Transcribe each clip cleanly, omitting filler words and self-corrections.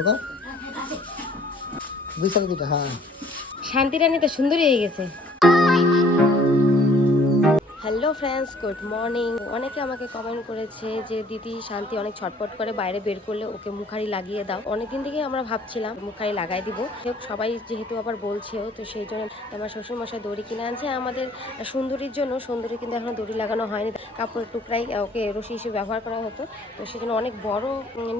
দেখো দুই সাইডে দুটো। হ্যাঁ, শান্তি রানী তো সুন্দরী হয়ে গেছে। Hello friends, good morning. অনেকে আমাকে কমেন্ট করেছে যে দিদি শান্তি অনেক ছটপট করে, বাইরে বের করলে ওকে মুখারি লাগিয়ে দাও। অনেকদিন থেকে আমরা ভাবছিলাম মুখারি লাগাই দিব, সবাই যেহেতু আবার বলছেও, তো সেই জন্য আমার শ্বশুরমশাই দড়ি কিনে আনছে আমাদের সুন্দরীর জন্য। সুন্দরী কিন্তু এখনো দড়ি লাগানো হয়নি, কাপড়ের টুকরাই ওকে রশি হিসেবে ব্যবহার করা হতো, তো সেই জন্য অনেক বড়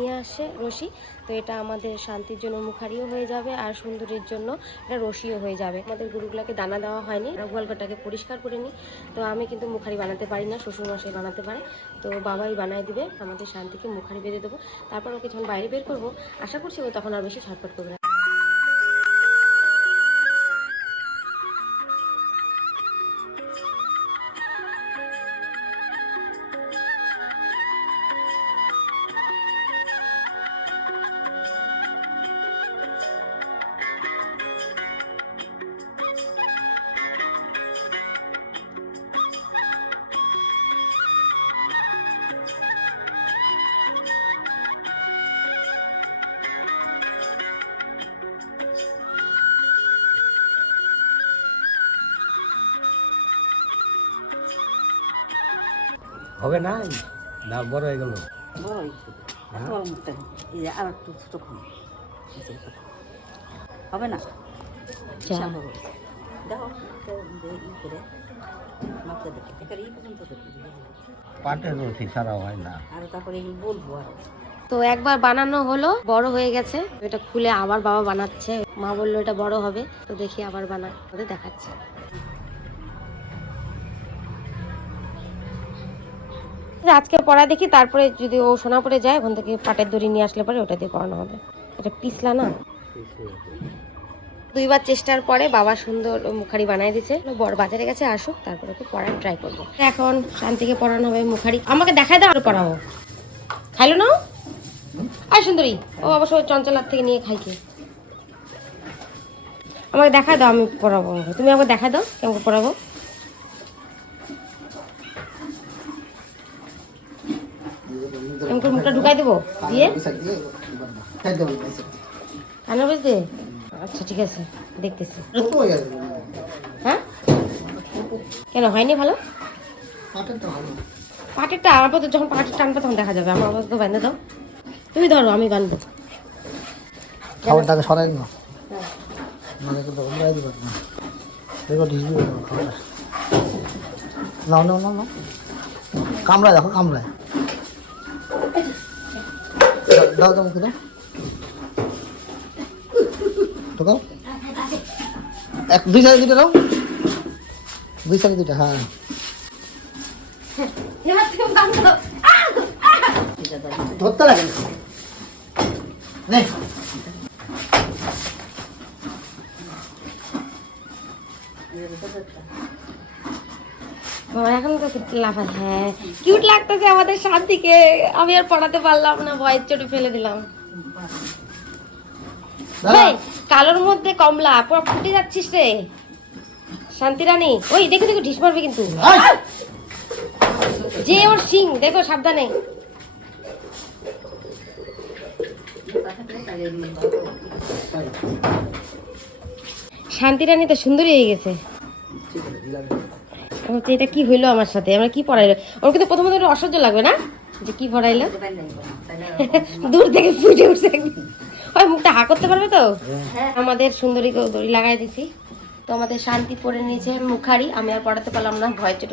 নিয়ে আসছে রশি। তো এটা আমাদের শান্তির জন্য মুখারিও হয়ে যাবে আর সুন্দরীর জন্য এটা রশিও হয়ে যাবে। আমাদের গরুগুলাকে দানা দেওয়া হয়নি, গোয়ালঘরটাকে পরিষ্কার করে নিই। তো আমি কিন্তু মুখারি বানাতে পারি না, শ্বশুরমশাই বানাতে পারে, তো বাবাই বানায় দিবে। আমাদের শান্তিকে মুখারি বেঁধে দেবো, তারপর ওকে যখন বাইরে বের করবো আশা করছি ও তখন আর বেশি ছটফট করবে না। হবে না, না বড় হয়ে গেল। আর একটু ছোট হবে না, পাটের রশি ছাড়া হয় না। আর তারপরে বলবো আর তো একবার বানানো হলো, বড় হয়ে গেছে, এটা খুলে আবার বাবা বানাচ্ছে। মা বললো এটা বড় হবে, তো দেখি আবার বানায়, ওদের দেখাচ্ছে। আজকে পড়া দেখি, তারপরে যদি ও সোনাপুরে যায় ওখান থেকে পাটের দড়ি নিয়ে আসলে পরে ওটা দিয়ে পড়ানো হবে। এটা পিছলা না। দুইবার চেষ্টার পরে বাবা সুন্দর মুখারি বানাই দিচ্ছে। বড় বাজারে গেছে, আসুক তারপরে ওকে পড়ার ট্রাই করবো। এখন শান্তিকে পড়ানো হবে মুখারি। আমাকে দেখাই দাও, আরো পড়াবো। খাইলো না আর সুন্দরী, ও অবশ্য চঞ্চলার থেকে নিয়ে খাইছে। আমাকে দেখা দাও, আমি পড়াবো। তুমি আমাকে দেখা দাও কেমন পড়াবো। এমন করে মুখটা ঢুকাই দেবো দিয়ে কান্না বুঝতে। আচ্ছা ঠিক আছে, দেখতেছি। হ্যাঁ কেন হয়নি ভালো? পাটেরটা আমার পথে যখন পাটের টানবে তখন দেখা যাবে। আমার অবস্থা বাঁধে দাও, তুমি ধরো আমি বাঁধবো। খাবারটাকে সরাই না, মানে কিন্তু উমরাই দিবে না। দেখো ঢিস দিবে না খাবারটা। নাও নাও নাও নাও, কামড়ায় দেখো, কামড়ায়। দাও দাও মুখে দাও, তো দাও। এক দুই সাইডে দুটো দাও, দুই সাইডে দুটো। হ্যাঁ, ধরতে লাগে না। নে এখন তো লাফা। হ্যাঁ কিউট লাগতেছে আমাদের শান্তিকে। আমি আর পড়াতে পারলাম না, ভয়ের চোটে ফেলে দিলাম। কালোর মধ্যে কমলা, পুরো ফুটে যাচ্ছিস রে শান্তি রানী। ওই দেখো দেখো, ঢিস মারবে কিন্তু। যে ওর সিং দেখো, সাবধানে। শান্তি রানী তো সুন্দরী হয়ে গেছে। এটা কি হইলো আমার সাথে? আমরা কি পড়াইলো? ওর কিন্তু প্রথমত একটু অসহ্য লাগবে না যে কি পড়াইলো। দূর থেকে ফুটে উঠছে, ওই মুখটা হা করতে পারবে তো। আমাদের সুন্দরীকে দড়ি লাগাই দিছি, তো আমাদের শান্তি পরে নিয়েছে মুখারি। আমি আর পড়াতে পারলাম না, ভয় চোটে